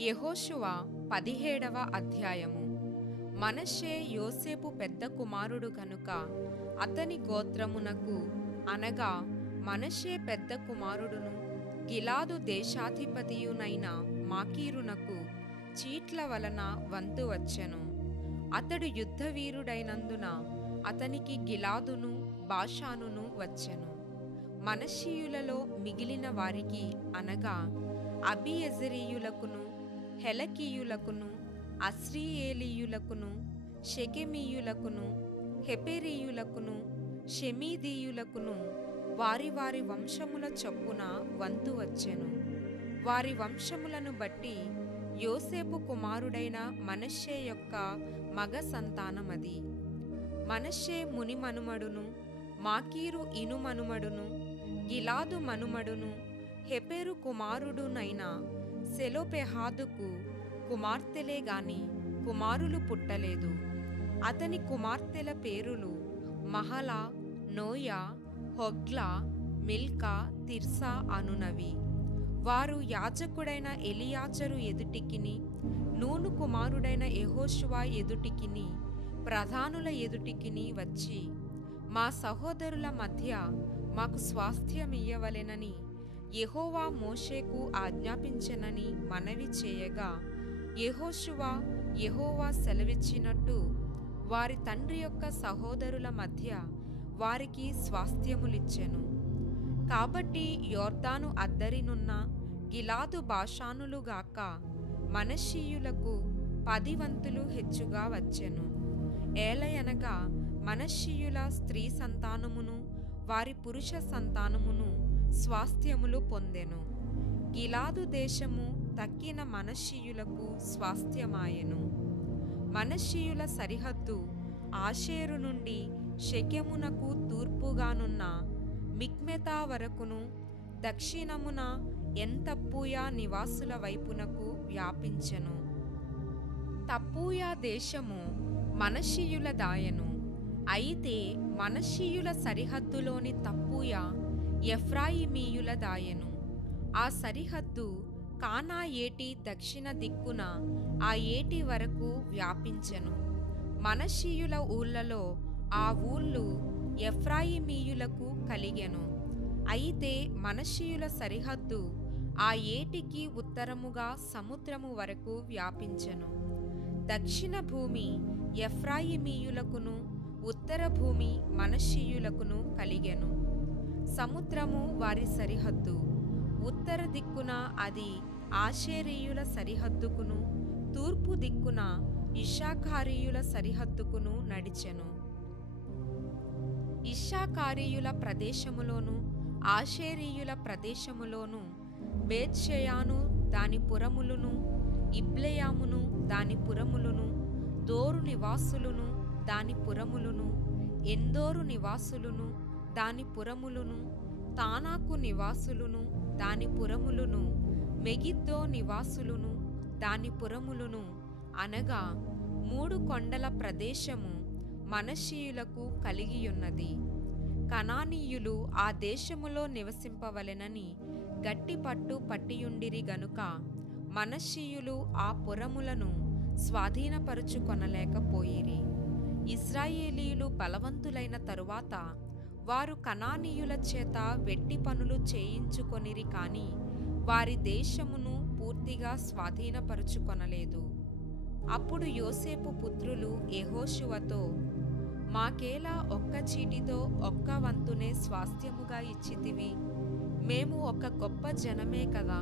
యెహోషువ 17వ అధ్యాయము. మనష్షే యోసేపు పెద్ద కుమారుడు కనుక అతని గోత్రమునకు అనగా మనష్షే పెద్ద కుమారుడును గిలాదు దేశాధిపతియునైన మాకీరునకు చీట్ల వలన వంతు వచ్చెను. అతడు యుద్ధవీరుడైనందున అతనికి గిలాదును బాషానును వచ్చెను. మనష్షీయులలో మిగిలిన వారికి అనగా అబీయెజెరీయులకును హెలకీయులకును అస్రీయేలీయులకును షెకెమీయులకును హెపెరీయులకును షెమీదీయులకును వారి వారి వంశముల చొప్పున వంతు వచ్చెను. వారి వంశములను బట్టి యోసేపు కుమారుడైన మనష్షే యొక్క మగ సంతానమది. మనష్షే ముని మనుమడును, మాకీరు ఇను మనుమడును, గిలాదు మనుమడును, హెపెరు కుమారుడునైన సెలోపెహాదుకు కుమార్తెలే గాని కుమారులు పుట్టలేదు. అతని కుమార్తెల పేరులు Mahlah, Noah, Hoglah, Milcah, Tirzah అనునవి. వారు యాజకుడైన ఎలియాజరు ఎదుటికిని, నూను కుమారుడైన యెహోషువ ఎదుటికిని, ప్రధానుల ఎదుటికిని వచ్చి, మా సహోదరుల మధ్య మాకు స్వాస్థ్యమియ్యవలెనని యెహోవా మోషేకు ఆజ్ఞాపించెనని మనవి చేయగా, యెహోవా సెలవిచ్చినట్టు వారి తండ్రి యొక్క సహోదరుల మధ్య వారికి స్వాస్థ్యములిచ్చెను. కాబట్టి యోర్దాను అద్దరినున్న గిలాదు బాషానులుగాక మనష్షీయులకు 10 వంతులు హెచ్చుగా వచ్చెను. ఏలయనగా మనష్షీయుల స్త్రీ సంతానమును వారి పురుష సంతానమును స్వాస్థ్యములు పొందెను. గిలాదు దేశము తక్కిన మనష్షీయులకు స్వాస్థ్యమాయెను. మనష్షీయుల సరిహద్దు ఆషేరు నుండి షెకెమునకు తూర్పుగానున్న మిక్మెతా వరకును, దక్షిణమున ఎన్తప్పూయా నివాసుల వైపునకు వ్యాపించెను. తప్పూయా దేశము మనష్షీయుల దాయెను. అయితే మనష్షీయుల సరిహద్దులోని తప్పూయా ఎఫ్రాయిమీయుల దాయెను. ఆ సరిహద్దు కానా ఏటి దక్షిణ దిక్కున ఆ ఏటి వరకు వ్యాపించెను. మనష్షీయుల ఊళ్ళలో ఆ ఊళ్ళు ఎఫ్రాయిమీయులకు కలిగెను. అయితే మనష్షీయుల సరిహద్దు ఆ ఏటికి ఉత్తరముగా సముద్రము వరకు వ్యాపించెను. దక్షిణ భూమి ఎఫ్రాయిమీయులకును, ఉత్తర భూమి మనష్షీయులకును కలిగెను. సముద్రము వారి సరిహద్దు. ఉత్తర దిక్కున అది ఆషేరీయుల సరిహద్దుకును, తూర్పు దిక్కున ఇశ్శాఖారీయుల సరిహద్దుకును నడిచెను. ఇశ్శాఖారీయుల ప్రదేశములోను ఆషేరీయుల ప్రదేశములోను బేత్షెయాను దాని పురములును, ఇబ్లెయామును దాని పురములును, దోరు నివాసులును దాని పురములును, ఎందోరు నివాసులును దాని పురములును, తానాకు నివాసులును దాని పురములును, మెగిద్దో నివాసులును దాని పురములును అనగా 3 కొండల ప్రదేశము మనష్షీయులకు కలిగియున్నది. కనానీయులు ఆ దేశములో నివసింపవలెనని గట్టి పట్టు పట్టియుండిరి గనుక మనష్షీయులు ఆ పురములను స్వాధీనపరుచుకొనలేకపోయిరి. ఇశ్రాయేలీయులు బలవంతులైన తరువాత వారు కనానీయుల చేత వెట్టి పనులు చేయించుకొనిరి కాని వారి దేశమును పూర్తిగా స్వాధీనపరుచుకొనలేదు. అప్పుడు యోసేపు పుత్రులు యెహోషువతో, మాకేలా ఒక్క చీటితో ఒక్క వంతునే స్వాస్థ్యముగా ఇచ్చితివి? మేము ఒక గొప్ప జనమే కదా.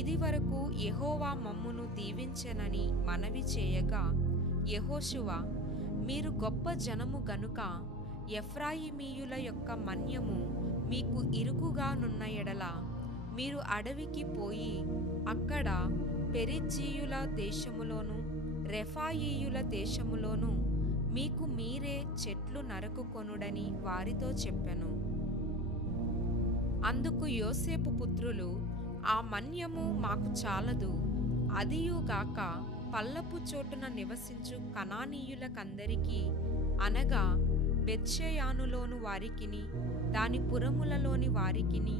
ఇది వరకు యెహోవా మమ్మును దీవించెనని మనవి చేయగా, యెహోషువ, మీరు గొప్ప జనము గనుక ఎఫ్రాయిమీయుల యొక్క మన్యము మీకు ఇరుకుగానున్న ఎడల మీరు అడవికి పోయి అక్కడ పెరిజ్జీయుల దేశములోను రెఫాయీయుల దేశములోను మీకు మీరే చెట్లు నరకుకొనుడని వారితో చెప్పెను. అందుకు యోసేపు పుత్రులు, ఆ మన్యము మాకు చాలదు, అదియుగాక పల్లపు చోటున నివసించు కనానీయులకందరికీ అనగా బెత్షెయానులోను వారికిని దాని పురములలోని వారికిని,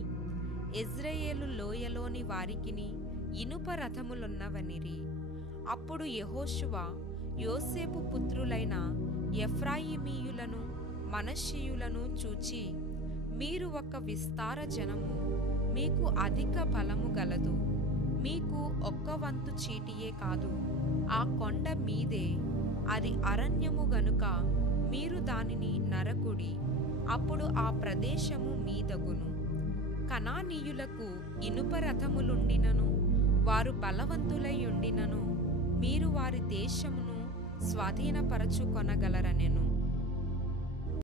యెజ్రెయేలు లోయలోని వారికిని ఇనుప రథములున్నవనిరి. అప్పుడు యెహోషువ యోసేపు పుత్రులైన ఎఫ్రాయిమీయులను మనష్షీయులను చూచి, మీరు ఒక విస్తార జనము, మీకు అధిక బలము గలదు. మీకు ఒక్క వంతు చీటియే కాదు, ఆ కొండ మీదే, అది అరణ్యము గనుక మీరు దానిని నరకుడి, అప్పుడు ఆ ప్రదేశము మీదగును. కనానీయులకు ఇనుప రథములుండినను, వారు బలవంతులై ఉండినను, మీరు వారి దేశమును స్వాధీనపరచుకొనగలరనెను.